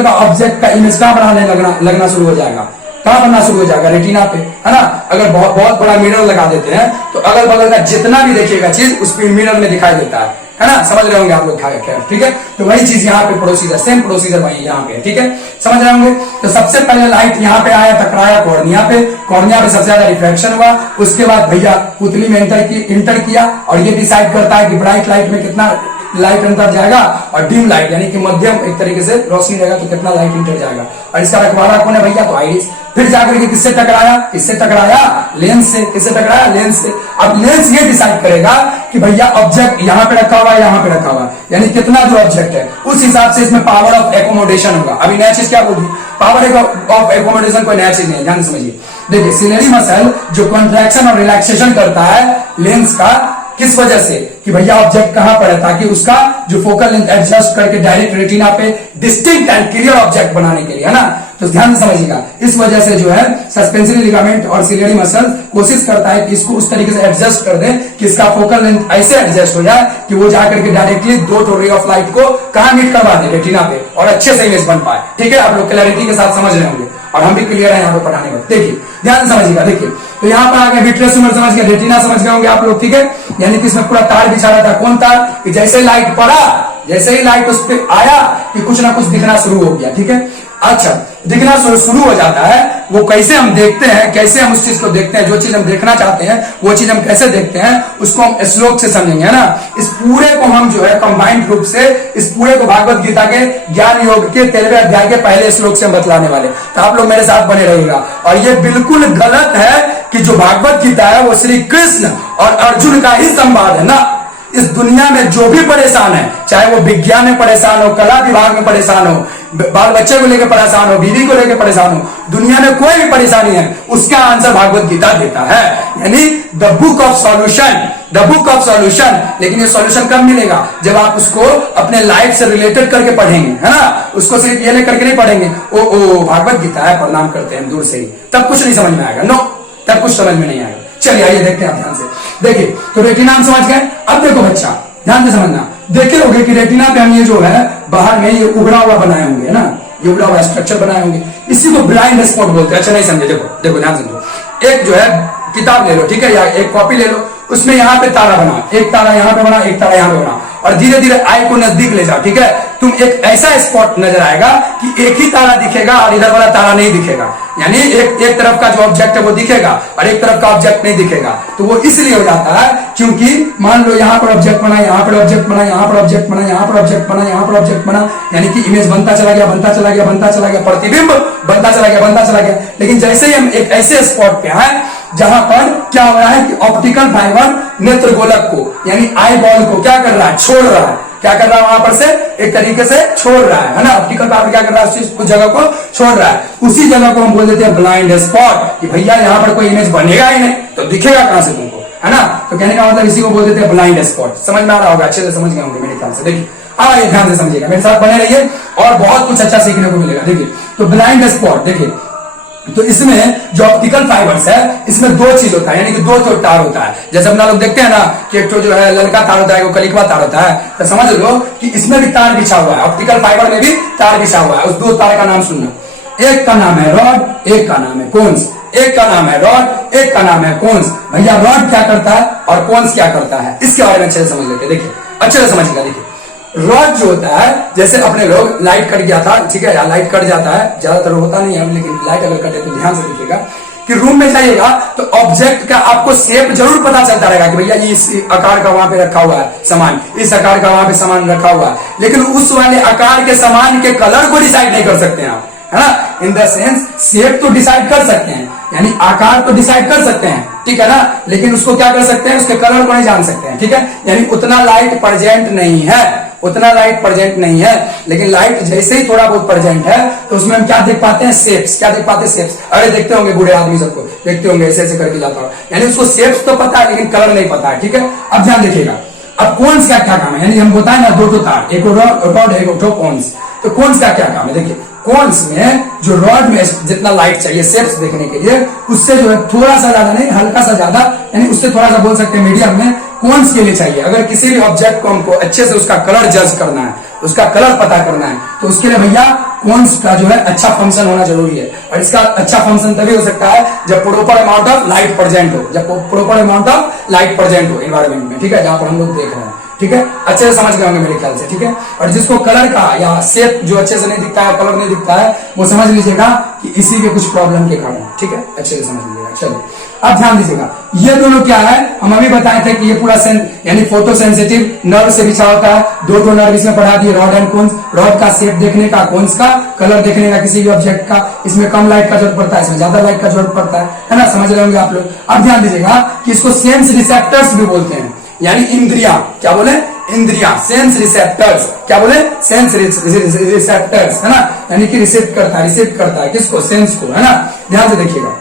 का ऑब्जेक्ट का इमेज कहां बनाने लगना शुरू हो जाएगा, कहां बनना शुरू हो जाएगा, रेटिना पे, है ना। अगर बहुत बड़ा मिरर लगा देते हैं तो अगल बगल का जितना भी देखिएगा चीज उस मिरर में दिखाई देता है ना, समझ रहे होंगे आप लोग, ठीक है। तो वही चीज यहाँ पे प्रोसीजर, सेम प्रोसीजर वही यहाँ पे, ठीक है, समझ रहे होंगे। तो सबसे पहले लाइट यहाँ पे आया, टकराया कॉर्निया पे सबसे ज्यादा रिफ्लेक्शन हुआ, उसके बाद भैया पुतली में इंटर किया, और ये डिसाइड करता है कि ब्राइट लाइट में कितना लाइट अंदर जाएगा और डिम लाइट यानी कि मध्यम एक तरीके से रोशनी रहेगा तो कितना लाइट इंटर जाएगा। और इसका रखवाला कौन है भैया, तो आइरिस। फिर जाकर के किससे टकराया, लेंस से। किससे टकराया, लेंस से। अब लेंस ये डिसाइड करेगा कि भैया ऑब्जेक्ट यहाँ पे रखा हुआ है, यहाँ पे रखा हुआ है, यानी कितना जो ऑब्जेक्ट है उस हिसाब से इसमें पावर ऑफ एकोमोडेशन होगा। अभी नया चीज क्या बोलती, पावर ऑफ एकोमोडेशन कोई नया चीज नहीं है, ध्यान से समझिए। देखिए सिलेरी मसल जो कॉन्ट्रैक्शन और रिलैक्सेशन करता है लेंस का, किस वजह से कि भैया ऑब्जेक्ट कहां पर है, ताकि उसका जो फोकल लेंथ एडजस्ट करके डायरेक्ट रेटिना पे डिस्टिंक्ट एंड क्लियर ऑब्जेक्ट बनाने के लिए, है ना। तो ध्यान से समझिएगा, इस वजह से जो है सस्पेंसरी लिगामेंट और सिलियरी मसल कोशिश करता है कि इसको उस तरीके से एडजस्ट कर दे कि इसका फोकल लेंथ ऐसे एडजस्ट हो जाए कि वो जाकर के डायरेक्टली दो रे ऑफ लाइट को कहां मीट करवा दे, रेटिना पे, और अच्छे से इमेज बन पाए। ठीक है, आप लोग क्लैरिटी के साथ समझ रहे होंगे और हम भी क्लियर है यहाँ पे पढ़ाने में। देखिए ध्यान समझिएगा, देखिए तो यहाँ पर आगे विट्रियस ट्यूमर समझ गए, रेटिना समझ गए होंगे आप लोग, ठीक है। यानी कि इसमें पूरा तार बिछा रहा था, कौन तार, कि जैसे ही लाइट पड़ा, जैसे ही लाइट उस पर आया कि कुछ ना कुछ दिखना शुरू हो गया, ठीक है। अच्छा, दिखना शुरू हो जाता है, वो कैसे हम देखते हैं, कैसे हम उस चीज को देखते हैं, जो चीज हम देखना चाहते हैं वो चीज हम कैसे देखते हैं, उसको हम श्लोक से समझेंगे, है ना। इस पूरे को हम जो है कंबाइंड रूप से इस पूरे को भागवत गीता के ज्ञान योग के 13वें अध्याय के पहले श्लोक से हम बतलाने वाले, तो आप लोग मेरे साथ बने रहिएगा। और ये बिल्कुल गलत है कि जो भागवत गीता है वो श्री कृष्ण और अर्जुन का ही संवाद है ना। इस दुनिया में जो भी परेशान है, चाहे वो विज्ञान में परेशान हो, कला विभाग में परेशान हो, बाल बच्चे को लेकर परेशान हो, बीवी को लेकर परेशान हो, दुनिया में कोई भी परेशानी है उसका आंसर भागवत गीता देता है, यानी द बुक ऑफ सॉल्यूशन। लेकिन ये सॉल्यूशन कब मिलेगा, जब आप उसको अपने लाइफ से रिलेटेड करके पढ़ेंगे, है ना। उसको सिर्फ ये लेकर के नहीं पढ़ेंगे, ओ भागवत गीता है, प्रणाम करते हैं दूर से ही, तब कुछ नहीं समझ में आएगा, नो, तब कुछ समझ में नहीं आएगा। चलिए आइए देखते हैं आप ध्यान से। देखिए तो रेटिना हम समझ गए। अब देखो बच्चा ध्यान से समझना, देखे होंगे कि रेटिना पे हम ये जो है बाहर में ये उभरा हुआ बनाए होंगे, है ना, ये उभरा हुआ स्ट्रक्चर बनाए होंगे, इसी को ब्लाइंड स्पॉट बोलते हैं। अच्छा नहीं समझे, देखो ध्यान समझो। एक जो है किताब ले लो, ठीक है, या एक कॉपी ले लो, उसमें यहाँ पे तारा बना, एक तारा यहाँ पे बना, एक तारा यहाँ पे बना, और धीरे धीरे आई को नजदीक ले जाओ, ठीक है। तुम एक ऐसा स्पॉट नजर आएगा कि एक ही तारा दिखेगा और इधर वाला तारा नहीं दिखेगा, यानी एक तरफ का जो ऑब्जेक्ट है वो दिखेगा और एक तरफ का ऑब्जेक्ट नहीं दिखेगा। तो वो इसलिए हो जाता है क्योंकि मान लो यहाँ पर ऑब्जेक्ट बना, यहाँ पर ऑब्जेक्ट बना, यहाँ पर ऑब्जेक्ट बना, यहाँ पर ऑब्जेक्ट बना, यहाँ पर ऑब्जेक्ट बना, यानी कि इमेज बनता चला गया, प्रतिबिंब बनता चला गया। लेकिन जैसे ही हम एक ऐसे स्पॉट पे आए जहां पर क्या हो रहा है कि ऑप्टिकल फाइबर नेत्र गोलक को यानी आई बॉल को क्या कर रहा है, छोड़ रहा है, क्या कर रहा है, वहां पर से एक तरीके से छोड़ रहा है ना। ऑप्टिकल फाइबर क्या कर रहा है, उस जगह को छोड़ रहा है, उसी जगह को हम बोल देते हैं ब्लाइंड स्पॉट, कि भैया यहाँ पर कोई इमेज बनेगा ही नहीं तो दिखेगा कहां से तुमको, है ना। तो कहने का मतलब इसी को बोल देते हैं ब्लाइंड स्पॉट। समझ में आ रहा होगा, अच्छे से समझ गए होंगे मेरे ख्याल से। देखिए हाँ, ये ध्यान से समझिएगा, मेरे साथ बने रहिए और बहुत कुछ अच्छा सीखने को मिलेगा। देखिए तो ब्लाइंड स्पॉट, देखिए तो इसमें जो ऑप्टिकल फाइबर्स है इसमें दो चीज होता है, यानी कि दो तार होता है। जैसे अपना लोग देखते हैं ना कि एक तो जो है ललका तार होता है, वो कलिकवा तार होता है, तो समझ लो कि इसमें भी तार बिछा हुआ है, ऑप्टिकल फाइबर में भी तार बिछा हुआ है। उस दो तार का नाम सुनना, एक का नाम है रॉड, एक का नाम है कोन्स। एक का नाम है रॉड, एक का नाम है कोन्स। भैया रॉड क्या करता है और कोन्स क्या करता है, इसके बारे में अच्छे से समझ लेते। देखिए अच्छे से समझिएगा। देखिए रॉड जो होता है, जैसे अपने लोग लाइट कट गया था, ठीक है, या लाइट कट जाता है, ज्यादातर होता नहीं है लेकिन लाइट अगर कटे तो ध्यान से देखिएगा कि रूम में जाइएगा तो ऑब्जेक्ट का आपको शेप जरूर पता चलता रहेगा कि भैया इस आकार का वहां पे रखा हुआ है सामान, इस आकार का वहां पे सामान रखा हुआ है, लेकिन उस वाले आकार के सामान के कलर को डिसाइड नहीं कर सकते आप, है ना। इन द सेंस शेप तो डिसाइड कर सकते हैं, यानी आकार तो डिसाइड कर सकते हैं, ठीक है ना, लेकिन उसको क्या कर सकते हैं, उसके कलर को नहीं जान सकते हैं, ठीक है। यानी उतना लाइट प्रेजेंट नहीं है, उतना लाइट प्रेजेंट नहीं है, लेकिन लाइट जैसे ही थोड़ा बहुत प्रेजेंट है तो उसमें हम क्या देख पाते हैं, शेप्स। क्या देख पाते हैं, शेप्स। अरे देखते होंगे बूढ़े आदमी सबको, देखते होंगे ऐसे ऐसे करके जाता हो, यानी उसको शेप्स तो पता है लेकिन कलर नहीं पता है, ठीक है। अब ध्यान देखिएगा, अब कौन का क्या काम है, यानी हम बताए ना दो तार, एक रॉड एक कोन्स, तो कौन का क्या काम है, देखिए कोन्स में जो रॉड में जितना लाइट चाहिए शेप्स देखने के लिए, उससे जो है थोड़ा सा ज्यादा नहीं, हल्का सा ज्यादा, यानी उससे थोड़ा सा बोल सकते हैं मीडियम में कोन्स के लिए चाहिए। अगर किसी भी ऑब्जेक्ट को हमको अच्छे से उसका कलर जज करना है, उसका कलर पता करना है, तो उसके लिए भैया कोन्स का जो है अच्छा फंक्शन होना जरूरी है। और इसका अच्छा फंक्शन तभी हो सकता है जब proper amount of light present हो, जब proper amount of light present हो एनवायरमेंट में, ठीक है, जहां पर हम लोग देख रहे हैं, ठीक है, अच्छे से समझ गए होंगे मेरे ख्याल से, ठीक है। और जिसको कलर का या शेप जो अच्छे से नहीं दिखता है, कलर नहीं दिखता है, वो समझ लीजिएगा कि इसी के कुछ प्रॉब्लम के कारण, ठीक है, अच्छे से समझ लीजिएगा। चलो अब ध्यान दीजिएगा, ये दोनों क्या है, हम अभी बताए थे कि ये पूरा यानी फोटो सेंसिटिव नर्व से बिछा होता है। दो नर्व इसमें पढ़ा दिए, रॉड एंड कोन्स। रॉड का शेप देखने का, कोन्स का कलर देखने का किसी भी ऑब्जेक्ट का। इसमें कम लाइट का जरूरत पड़ता है, इसमें ज्यादा लाइट का जरूरत पड़ता है ना, समझ रहे होंगे आप लोग। अब ध्यान दीजिएगा कि इसको सेंस रिसेप्टर्स भी बोलते हैं, यानी इंद्रिया, क्या बोले, इंद्रिया, सेंस रिसेप्टर्स, क्या बोले, सेंस रिसेप्टर्स, है ना, यानी कि रिसीव करता है किसको, सेंस को, है ना। ध्यान से देखिएगा,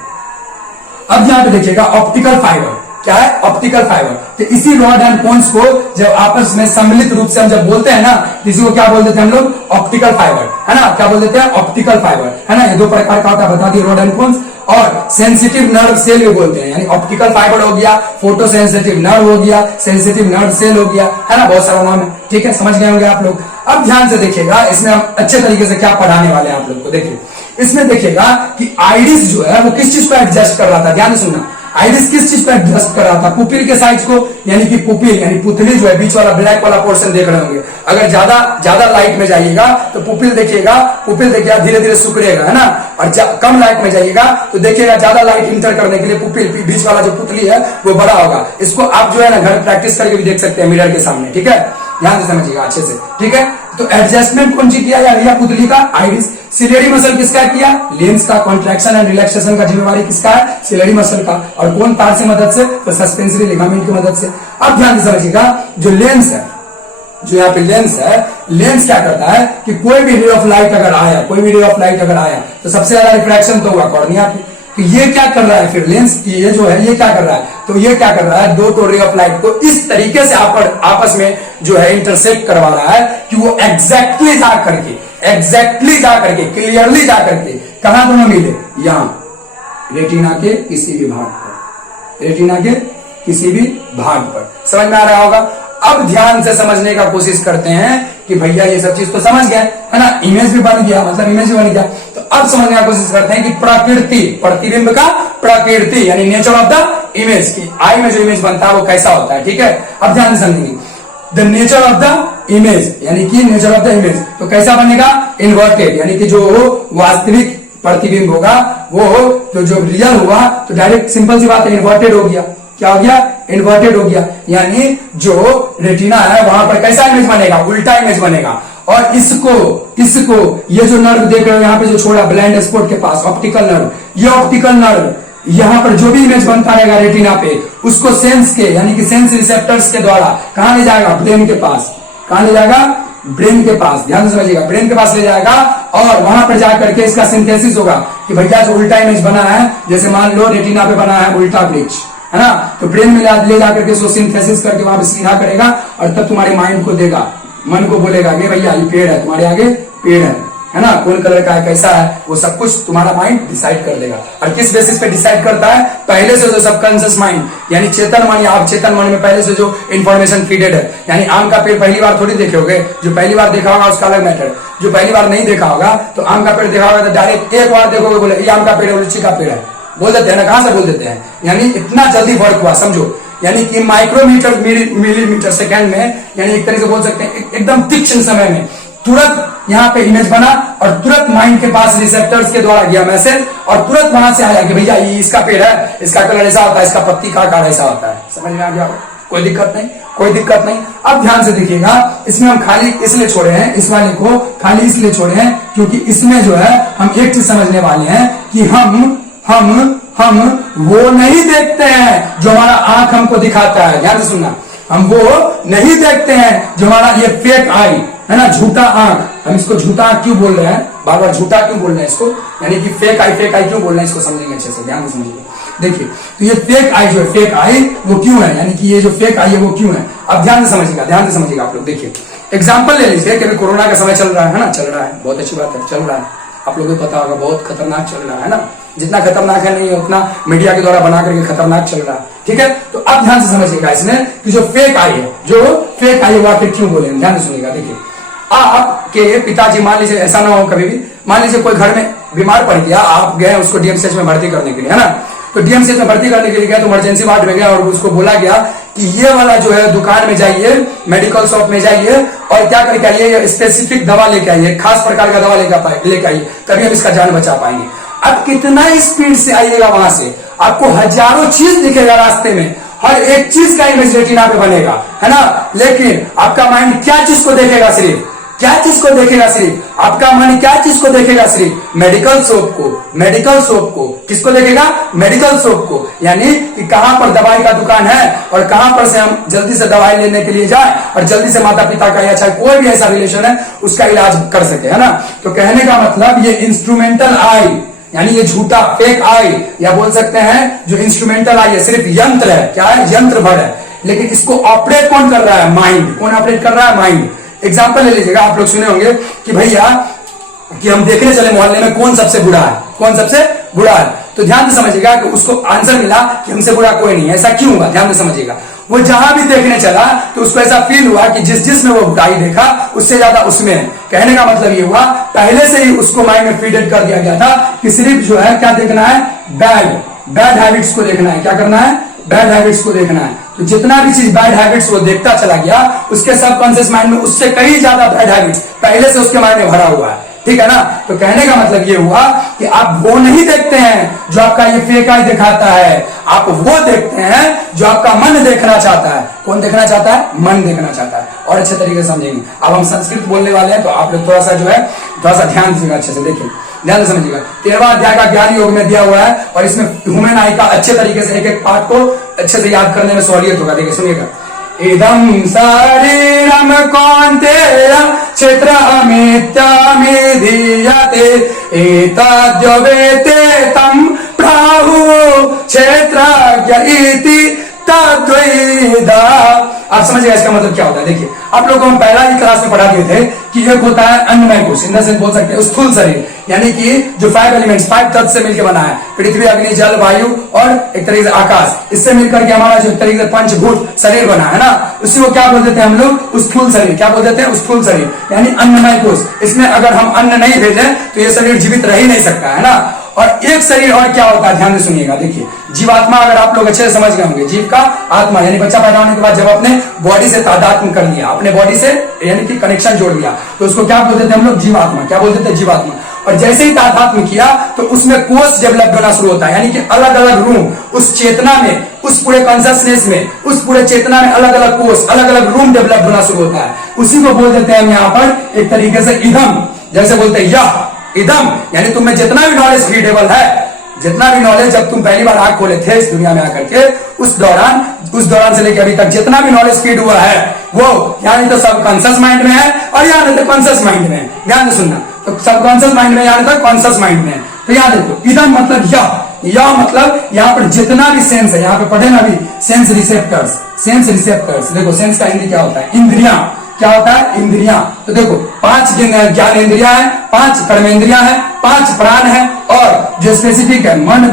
अब यहां पे देखिएगा ऑप्टिकल फाइबर, क्या है, ऑप्टिकल फाइबर। तो इसी रॉड एंड कोन्स को जब आपस में सम्मिलित रूप से हम जब बोलते हैं ना, इसी को क्या बोल देते हैं हम लोग, ऑप्टिकल फाइबर, है ना, क्या बोल देते हैं, ऑप्टिकल फाइबर, है ना। ये दो प्रकार का होता है, बता दिए, रॉड एंड कोन्स। और सेंसिटिव नर्व सेल भी बोलते हैं, यानी ऑप्टिकल फाइबर हो गया, फोटो सेंसिटिव नर्व हो गया, सेंसिटिव नर्व सेल हो गया, है ना, बहुत सारा नाम है, ठीक है, समझ गए होंगे आप लोग। अब ध्यान से देखिएगा, इसमें हम अच्छे तरीके से क्या पढ़ाने वाले हैं आप लोग को, देखिए इसमें देखिएगा कि आइरिस जो है वो किस चीज को एडजस्ट कर रहा था, ध्यान से सुनना, आइरिस किस चीज को एडजस्ट कर रहा था, पुपिल के साइज को, यानी कि पुपिल यानी पुतली जो है बीच वाला ब्लैक वाला पोर्शन देख रहे होंगे। अगर ज्यादा लाइट में जाइएगा तो पुपिल देखिएगा धीरे धीरे सिकुड़ेगा, है ना। और कम लाइट में जाइएगा तो देखिएगा ज्यादा लाइट इंटर करने के लिए पुपिल बीच वाला जो पुतली है वो बड़ा होगा। इसको आप जो है ना घर प्रैक्टिस करके भी देख सकते हैं मिरर के सामने, ठीक है, ध्यान से समझिएगा अच्छे से, ठीक है। तो एडजस्टमेंट कौन सी किया या पुतली का, आइरिस। सिलेरी मसल किसका किया, लेंस का। कॉन्ट्रैक्शन एंड रिलैक्सेशन का जिम्मेवारी किसका है, सिलेरी मसल का। और कौन तार से मदद से, तो सस्पेंसरी लिगामेंट की मदद से। अब ध्यान से समझिएगा, जो लेंस है, जो यहाँ पे लेंस है, लेंस क्या करता है कि कोई भी रे ऑफ लाइट अगर आया, तो सबसे ज्यादा रिफ्रैक्शन तो हुआ कॉर्निया पे। तो ये क्या कर रहा है फिर, लेंस ये जो है ये क्या कर रहा है, तो ये क्या कर रहा है, दो रे ऑफ लाइट को इस तरीके से आपस में जो है इंटरसेक्ट करवा रहा है कि वो एग्जैक्टली जा करके क्लियरली जा करके कहां दोनों मिले, यहां रेटिना के किसी भी भाग पर, समझ में आ रहा होगा। अब ध्यान से समझने का कोशिश करते हैं कि भैया ये सब चीज तो समझ गए, है ना, इमेज भी बन गया, मतलब इमेज भी बन गया। तो अब समझने का कोशिश करते हैं कि प्रकृति, प्रतिबिंब का प्रकृति, यानी नेचर ऑफ द इमेज, की आई में जो इमेज बनता है वो कैसा होता है, ठीक है। अब ध्यान से समझेंगे, the nature of the image, यानी कि नेचर ऑफ द इमेज तो कैसा बनेगा, इन्वर्टेड, यानी कि जो वास्तविक प्रतिबिंब होगा वो जो रियल हुआ तो डायरेक्ट सिंपल सी बात है, इन्वर्टेड हो गया। क्या हो गया, इन्वर्टेड हो गया, यानी जो रेटिना है वहां पर कैसा इमेज बनेगा, उल्टा इमेज बनेगा। और इसको ये जो नर्व देख रहे हो यहाँ पे जो छोड़ा ब्लाइंड स्पॉट के पास, ऑप्टिकल नर्व, ये ऑप्टिकल नर्व यहाँ पर जो भी इमेज बनता रहेगा रेटिना पे, उसको सेंस के यानी कि सेंस रिसेप्टर्स के द्वारा कहां ले जाएगा, ब्रेन के पास। कहां ले जाएगा, ब्रेन के पास, ध्यान से समझिएगा, ब्रेन के पास ले जाएगा। और वहां पर जाकर के इसका सिंथेसिस होगा कि भैया जो उल्टा इमेज बना है, जैसे मान लो रेटिना पे बना है उल्टा वृक्ष, है ना, तो ब्रेन में ले जाकर के इसको सिंथेसिस करके वहां पे सीधा करेगा और तब तुम्हारे माइंड को देगा, मन को बोलेगा ये भैया ये पेड़ है, तुम्हारे आगे पेड़ है ना, कौन कलर का है, कैसा है, वो सब कुछ तुम्हारा माइंड डिसाइड कर देगा। और किस बेसिस पे डिसाइड करता है, पहले से जो सबकॉन्शियस माइंड यानी चेतन मन, या आप चेतन मन में पहले से जो इन्फॉर्मेशन फीडेड है। यानी आम का पेड़ पहली बार थोड़ी देखे होगे, जो पहली बार देखा होगा उसका अलग मैटर, जो पहली बार नहीं देखा होगा तो आम का पेड़ देखा होगा तो डायरेक्ट एक बार देखोगे बोले ये आम का पेड़ है, लीची का पेड़ है, बोल देते हैं ना, कहां से बोल देते हैं, यानी इतना जल्दी वर्क हुआ, समझो, यानी कि माइक्रोमीटर मिलीमीटर सेकंड में, यानी एक तरीके से बोल सकते हैं एकदम तीक्ष्ण समय में तुरंत यहाँ पे इमेज बना और तुरंत माइंड के पास रिसेप्टर्स के द्वारा गया मैसेज और तुरंत वहां से आया कि भैया ये इसका पेड़ है, इसका कलर ऐसा होता है, इसका पत्ती का आकार ऐसा होता है। समझ में आ गया, कोई दिक्कत नहीं। अब ध्यान से देखिएगा, इसमें हम खाली इसलिए छोड़े हैं, इस वाले को खाली इसलिए छोड़े हैं क्योंकि इसमें जो है हम एक चीज समझने वाले हैं कि हम वो नहीं देखते हैं जो हमारा आंख हमको दिखाता है। ध्यान से सुनना, हम वो नहीं देखते हैं जो हमारा ये फेक आई है ना, झूठा आंख। हम इसको झूठा आंख क्यों बोल रहे हैं, बार बार झूठा क्यों बोल रहे हैं इसको, यानी कि फेक आई क्यों बोल रहे हैं, इसको समझेंगे अच्छे से, ध्यान से समझिए। देखिए, तो ये फेक आई जो है, फेक आई वो क्यों है, यानी कि ये जो फेक आई है वो क्यों है। अब ध्यान से समझिएगा आप लोग। देखिए एग्जाम्पल ले लीजिए कि कोरोना का समय चल रहा है ना, चल रहा है, बहुत अच्छी बात है, चल रहा है, आप लोगों को पता होगा बहुत खतरनाक चल रहा है ना, जितना खतरनाक है नहीं है उतना मीडिया के द्वारा बना करके खतरनाक चल रहा है, ठीक है। तो अब ध्यान से समझिएगा इसमें कि जो फेक आई है वो आखिर क्यों बोले, ध्यान से सुनिएगा। देखिए आपके पिताजी, मान लीजिए ऐसा ना हो कभी भी, मान लीजिए कोई घर में बीमार पड़ गया, आप गए उसको डीएमसीएच में भर्ती करने के लिए, है ना, तो डीएमसीएच में भर्ती करने के लिए गया तो इमरजेंसी वार्ड में गया और उसको बोला गया कि ये वाला जो है दुकान में जाइए, मेडिकल शॉप में जाइए और क्या करके आइए, स्पेसिफिक दवा लेके आइए, खास प्रकार का दवा लेके आइए, तभी हम इसका जान बचा पाएंगे। अब कितना स्पीड से आइएगा वहां से, आपको हजारों चीज दिखेगा रास्ते में, हर एक चीज का इमेज रेटिना पे बनेगा, है ना, लेकिन आपका माइंड क्या चीज को देखेगा, सिर्फ आपका मन क्या चीज को देखेगा, सिर्फ मेडिकल शॉप को। किसको देखेगा, मेडिकल शॉप को, यानी कि कहां पर दवाई का दुकान है और कहां पर से हम जल्दी से दवाई लेने के लिए जाए और जल्दी से माता पिता का या चाहे कोई भी ऐसा रिलेशन है उसका इलाज कर सके, है ना। तो कहने का मतलब ये इंस्ट्रूमेंटल आई, यानी ये झूठा फेक आई, या बोल सकते हैं जो इंस्ट्रूमेंटल आई है, सिर्फ यंत्र है, क्या है, यंत्र भर है, लेकिन इसको ऑपरेट कौन कर रहा है, माइंड। कौन ऑपरेट कर रहा है, माइंड। एग्जाम्पल ले लीजिएगा, आप लोग सुने होंगे कि भैया कि हम देखने चले मोहल्ले में कौन सबसे बुरा है, तो ध्यान से समझिएगा कि उसको आंसर मिला कि हमसे बुरा कोई नहीं है। ऐसा क्यों हुआ, ध्यान से समझिएगा। वो जहां भी देखने चला तो उसको ऐसा फील हुआ कि जिसमें वो बुराई देखा उससे ज्यादा उसमें है। कहने का मतलब ये हुआ, पहले से ही उसको माइंड में फीड कर दिया गया था कि सिर्फ जो है क्या देखना है, बैड हैबिट्स को देखना है। क्या करना है, बैड हैबिट्स को देखना है। तो जितना भी चीज बैड हैबिट्स वो देखता चला गया, उसके सबकॉन्शियस माइंड में उससे कई ज्यादा बैड हैबिट्स पहले से उसके माइंड में भरा हुआ है, ठीक है ना। तो कहने का मतलब ये हुआ कि आप वो नहीं देखते हैं जो आपका ये फेक आई दिखाता है, आप वो देखते हैं जो आपका मन देखना चाहता है। कौन देखना चाहता है, मन देखना चाहता है। और अच्छे तरीके से समझेंगे। अब हम संस्कृत बोलने वाले हैं तो आप लोग थोड़ा सा ध्यान दीजिएगा, अच्छे से देखिए, ध्यान से समझिएगा। 13वां अध्याय का ज्ञान योग में दिया हुआ है और इसमें ह्यूमन आई का अच्छे तरीके से एक पार्ट को अच्छे से याद करने में सहूलियत होगा। देखिए सुनिएगा, इदं शरीरं कौन्तेय क्षेत्रमित्यभिधीयते एतद्यो वेत्ते तं प्राहुः क्षेत्रज्ञ इति तद्वेदा। आप समझिए इसका मतलब क्या होता है। देखिए आप लोगों को हम पहला ही क्लास में पढ़ा दिए थे कि एक होता है अन्नमय कोश, इन द सेंस बोल सकते हैं स्थूल शरीर, यानी कि जो 5 एलिमेंट्स 5 तत्व से मिलकर बना है, पृथ्वी, अग्नि, जल, वायु और एक तरीके से आकाश, इससे मिलकर के हमारा जो एक तरीके से पंचभूत शरीर बना है ना, उसी को क्या बोल देते हैं हम लोग, स्थूल शरीर। क्या बोल देते हैं, स्थूल शरीर, यानी अन्नमय कोश। इसमें अगर हम अन्न नहीं भेजें तो ये शरीर जीवित रह ही नहीं सकता, है ना। और एक शरीर और क्या होता है, ध्यान से सुनिएगा। देखिए जीवात्मा, अगर आप लोग अच्छे से समझ गए होंगे, जीव का आत्मा यानी बच्चा पैदा होने के बाद जब अपने बॉडी से तादात्म्य कर लिया, अपने बॉडी से यानी कि कनेक्शन जोड़ लिया, तो उसको क्या बोल देते हैं हम लोग, जीवात्मा। क्या बोल देते हैं, जीवात्मा। और जैसे ही तादात्म्य किया तो उसमें कोष डेवलप होना शुरू होता है, यानी कि अलग अलग रूम, उस चेतना में, उस पूरे कॉन्शियसनेस में, उस पूरे चेतना में अलग अलग कोष, अलग अलग रूम डेवलप होना शुरू होता है। उसी को बोल देते हैं हम यहाँ पर एक तरीके से इदम। जैसे बोलते हैं यह इदम, यानी तुम्हें जितना भी नॉलेज फीडेबल है, जितना भी नॉलेज जब तुम पहली बार आंख खोले थे इस दुनिया में आकर के, उस दौरान से लेकर अभी तक जितना भी नॉलेज फीड हुआ है वो यानी तो सबकॉन्शियस माइंड में है और या नहीं तो कॉन्शियस माइंड में है। ध्यान से सुनना, तो सबकॉन्शियस माइंड में या नहीं तो कॉन्शियस माइंड में है। तो याद रखो, इदम मतलब यह मतलब यहाँ पर जितना भी सेंस है, यहाँ पे पढ़े ना अभी, सेंस रिसेप्टर्स। देखो सेंस का हिंदी क्या होता है, इंद्रियां। क्या होता है, इंद्रियां। तो देखो 5 ज्ञान इंद्रियां है, 5 कर्मेंद्रियां है, 5 प्राण है और जो स्पेसिफिक है मन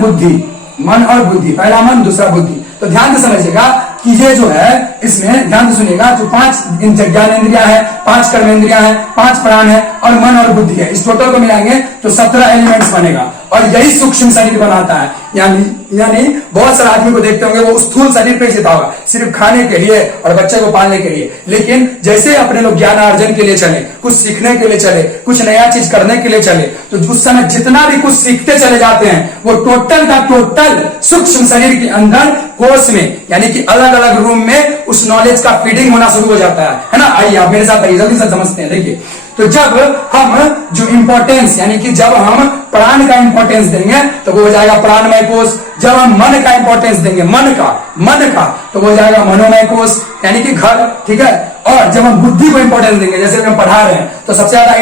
और बुद्धि। पहला मन, दूसरा बुद्धि। तो ध्यान से समझिएगा कि ये जो है इसमें ध्यान से सुनिएगा, जो 5 ज्ञान इंद्रियां है, 5 कर्मेंद्रियां है, 5 प्राण है और मन और बुद्धि है, इस टोटल को मिलाएंगे तो 17 एलिमेंट्स बनेगा और यही सूक्ष्म शरीर बनाता है। यानी बहुत सारे आदमी को देखते होंगे वो स्थूल शरीर पे जीता होगा सिर्फ खाने के लिए और बच्चे को पालने के लिए, लेकिन जैसे अपने लोग ज्ञान अर्जन के लिए चले, कुछ सीखने के लिए चले, कुछ नया चीज करने के लिए चले, तो उस समय जितना भी कुछ सीखते चले जाते हैं वो टोटल का टोटल सूक्ष्म शरीर के अंदर कोष में, यानी कि अलग अलग रूम में उस नॉलेज का फीडिंग होना शुरू हो जाता है ना। आइए आप मेरे साथ आइए, जल्दी से समझते हैं। देखिए तो जब हम जो इंपॉर्टेंस यानी कि जब हम प्राण का इंपॉर्टेंस देंगे तो वो हो जाएगा प्राणमय कोश। जब हम मन का इंपॉर्टेंस देंगे मन का तो वो हो जाएगा मनोमय कोश यानी कि घर, ठीक है। और जब हम बुद्धि को इंपॉर्टेंस देंगे, जैसे हम पढ़ा रहे हैं तो सबसे ज्यादा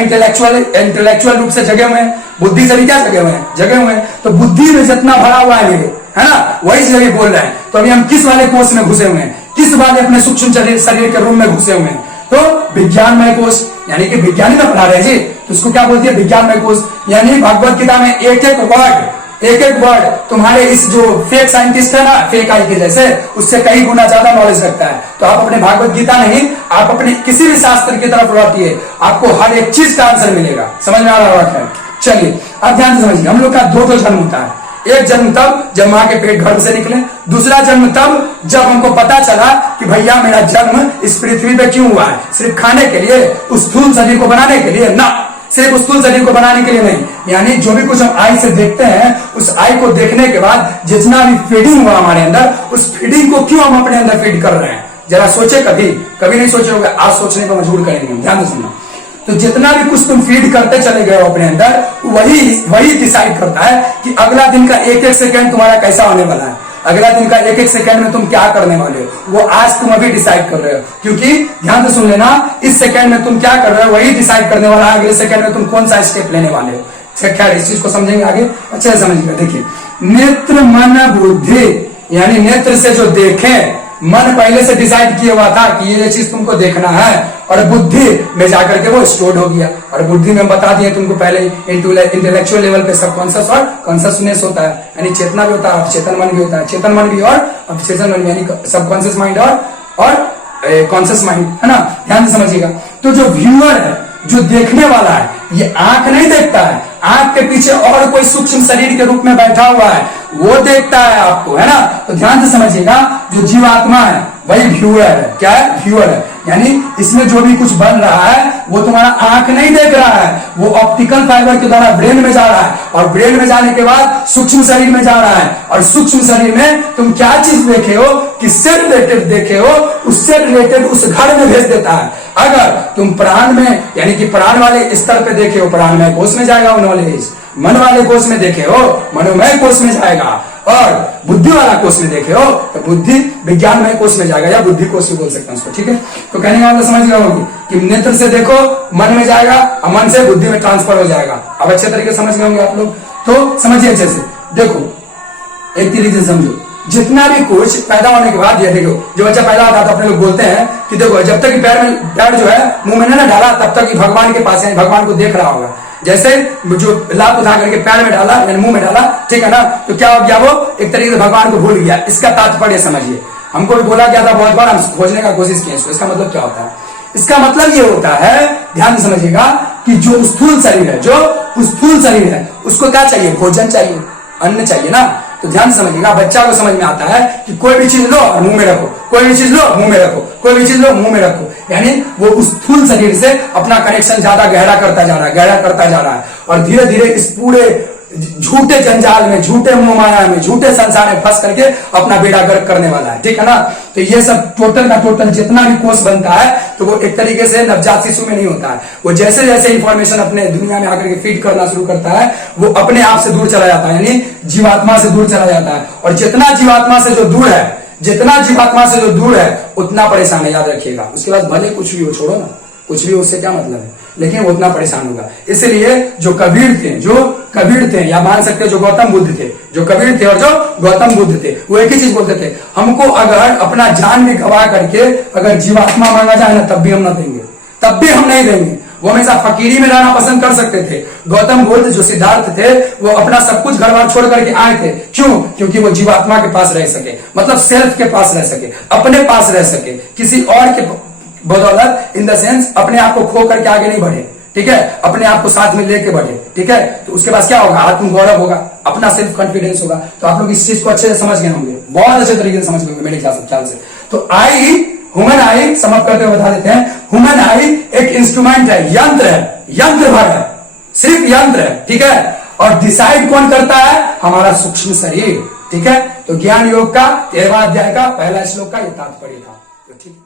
इंटेलेक्चुअल रूप से जगे हुए हैं, बुद्धि से भी क्या जगे हुए हैं। तो बुद्धि में जितना भरा हुआ है मेरे, है ना, वही जगह बोल रहे हैं। तो अभी हम किस वाले कोष में घुसे हुए हैं, किस वाले अपने सूक्ष्म शरीर के रूम में घुसे हुए हैं, तो विज्ञानमय कोष यानी कि विज्ञानी में पढ़ा रहे जी, तो उसको क्या बोलती है विज्ञानमय कोष। यानी भगवत गीता में एक एक वर्ड तुम्हारे इस जो फेक साइंटिस्ट है ना, फेक आई के जैसे, उससे कई गुना ज्यादा नॉलेज रखता है। तो आप अपने भागवत गीता नहीं, आप अपने किसी भी शास्त्र की तरफ लौटिए, आपको हर एक चीज का आंसर मिलेगा। समझ में आ रहा है? चलिए अब ध्यान से समझिए, हम लोग का दो जन्म होता है। एक जन्म तब जब मां के पेट गर्भ से निकले, दूसरा जन्म तब जब हमको पता चला कि भैया मेरा जन्म इस पृथ्वी पे क्यों हुआ है, सिर्फ खाने के लिए, उस स्थूल शरीर को बनाने के लिए ना, सिर्फ उस स्थूल शरीर को बनाने के लिए नहीं। यानी जो भी कुछ हम आई से देखते हैं, उस आई को देखने के बाद जितना भी फीडिंग हुआ हमारे अंदर, उस फीडिंग को क्यों हम अपने अंदर फीड कर रहे हैं, जरा सोचे। कभी नहीं सोचे होंगे, आज सोचने को मजबूर करेंगे। ध्यान से सुनना, तो जितना भी कुछ तुम फीड करते चले गए हो अपने अंदर, वही डिसाइड करता है कि अगला दिन का एक एक सेकंड तुम्हारा कैसा होने वाला है, अगला दिन का एक एक सेकंड में तुम क्या करने वाले हो, वो आज तुम अभी डिसाइड कर रहे हो। क्योंकि ध्यान से सुन लेना, इस सेकंड में तुम क्या कर रहे हो वही डिसाइड करने वाला है अगले सेकंड में तुम कौन सा स्टेप लेने वाले हो। खैर इस चीज को समझेंगे आगे, अच्छे से समझिएगा। देखिए, नेत्र मन बुद्धि, यानी नेत्र से जो देखे, मन पहले से डिसाइड किया हुआ था कि ये चीज तुमको देखना है, और बुद्धि में जाकर के वो स्टोर हो गया। और बुद्धि में हम बता दिए तुमको पहले, इंटेलेक्चुअल लेवल पे सबकॉन्शियस और कॉन्शियसनेस होता है, यानी चेतना भी होता है, चेतन मन भी होता है, चेतन मन भी और अवचेतन मन, यानी सबकॉन्शियस माइंड और कॉन्शियस माइंड, है ना। ध्यान से समझिएगा। तो जो व्यूअर है, जो देखने वाला है, ये आंख नहीं देखता है, आंख के पीछे और कोई सूक्ष्म शरीर के रूप में बैठा हुआ है, वो देखता है आपको, है ना। तो ध्यान से समझिएगा, जो जीवात्मा है वही व्यूअर है। क्या है? व्यूअर है। यानी इसमें जो भी कुछ बन रहा है वो तुम्हारा आंख नहीं देख रहा है, वो ऑप्टिकल फाइबर के द्वारा ब्रेन में जा रहा है, और ब्रेन में जाने के बाद सूक्ष्म शरीर में जा रहा है, और सूक्ष्म शरीर में तुम क्या चीज देखे हो, किससे रिलेटेड देखे हो, उससे रिलेटेड उस घर में भेज देता है। अगर तुम प्राण में, यानी कि प्राण वाले स्तर पे देखे हो, प्राणमय कोष में जाएगा वो नॉलेज, मन वाले कोष में देखे हो, मनोमय कोष में जाएगा, और बुद्धि वाला कोष में देखे हो तो बुद्धि विज्ञानमय कोष में जाएगा, या बुद्धि कोष भी बोल सकते हैं उसको, ठीक है। तो कहने का मतलब समझ गए होगी कि नेत्र से देखो मन में जाएगा, और मन से बुद्धि में ट्रांसफर हो जाएगा। अब अच्छे तरीके से समझ गए होंगे आप लोग, तो समझिए अच्छे से। देखो एक तरीके से समझो, जितना भी कुछ पैदा होने के बाद, ये देखो जो बच्चा पैदा होता है तो अपने लोग बोलते हैं कि देखो जब तक पैर जो है मुंह में ना डाला तब तक भगवान के पास है, भगवान को देख रहा होगा। जैसे जो लात उठा करके पैर में डाला, यानी मुंह में डाला, ठीक है ना, तो क्या हो गया, वो एक तरीके से भगवान को भूल गया। इसका तात्पर्य समझिए, हमको भी बोला गया था बहुत बार, हम खोजने का कोशिश किए इसका मतलब क्या होता है। इसका मतलब ये होता है, ध्यान से समझिएगा, कि जो स्थूल शरीर है, जो स्थूल शरीर है, उसको क्या चाहिए, भोजन चाहिए, अन्न चाहिए ना। तो ध्यान समझिएगा, बच्चा को समझ में आता है कि कोई भी चीज लो और मुंह में रखो, कोई भी चीज लो मुंह में रखो, कोई भी चीज लो मुंह में रखो, यानी वो उस स्थूल शरीर से अपना कनेक्शन ज्यादा गहरा करता जा रहा है, और धीरे धीरे इस पूरे झूठे जंजाल में, झूठे मोह माया में, झूठे संसार में फंस करके अपना बेड़ा गर्क करने वाला है, ठीक है ना। तो ये सब टोटल का टोटल जितना भी कोष बनता है, तो वो एक तरीके से नवजात शिशु में नहीं होता है। वो जैसे जैसे इंफॉर्मेशन अपने दुनिया में आकर के फीड करना शुरू करता है, वो अपने आप से दूर चला जाता है, यानी जीवात्मा से दूर चला जाता है। और जितना जीवात्मा से जो दूर है, जितना जीवात्मा से जो दूर है, उतना परेशान है, याद रखिएगा। उसके बाद भले कुछ भी हो, छोड़ो ना, कुछ भी उससे क्या मतलब है, लेकिन वो उतना परेशान होगा। इसलिए जो कबीर थे, या मान सकते जो गौतम बुद्ध थे, जो कबीर थे और जो गौतम बुद्ध थे, वो एक ही चीज बोलते थे, हमको अगर अपना जान भी गवा करके अगर जीवात्मा मांगा जाए ना, तब भी हम ना देंगे, तब भी हम नहीं देंगे। वो हमेशा फकीरी में रहना पसंद कर सकते थे। गौतम बुद्ध जो सिद्धार्थ थे, वो अपना सब कुछ घर बार छोड़ करके आए थे। क्यों? क्योंकि वो जीवात्मा के पास रह सके, मतलब सेल्फ के पास रह सके, अपने पास रह सके, किसी और के बदौलत, इन द सेंस अपने आप को खो करके आगे नहीं बढ़े, ठीक है, अपने आप को साथ में लेके बढ़े, ठीक है। तो उसके पास क्या होगा, आत्म गौरव होगा, अपना सेल्फ कॉन्फिडेंस होगा। तो आप लोग इस चीज को अच्छे से समझ गए होंगे, बहुत अच्छे तरीके से समझ गए होंगे मेरे ख्याल से। तो आई, ह्यूमन आई, समाप्त करते हुए बता देते हैं, ह्यूमन आई एक इंस्ट्रूमेंट है, यंत्र भर है, सिर्फ यंत्र है, ठीक है। और डिसाइड कौन करता है, हमारा सूक्ष्म शरीर, ठीक है। तो ज्ञान योग का 13वां अध्याय का पहला श्लोक का ये तात्पर्य था, तो ठीक।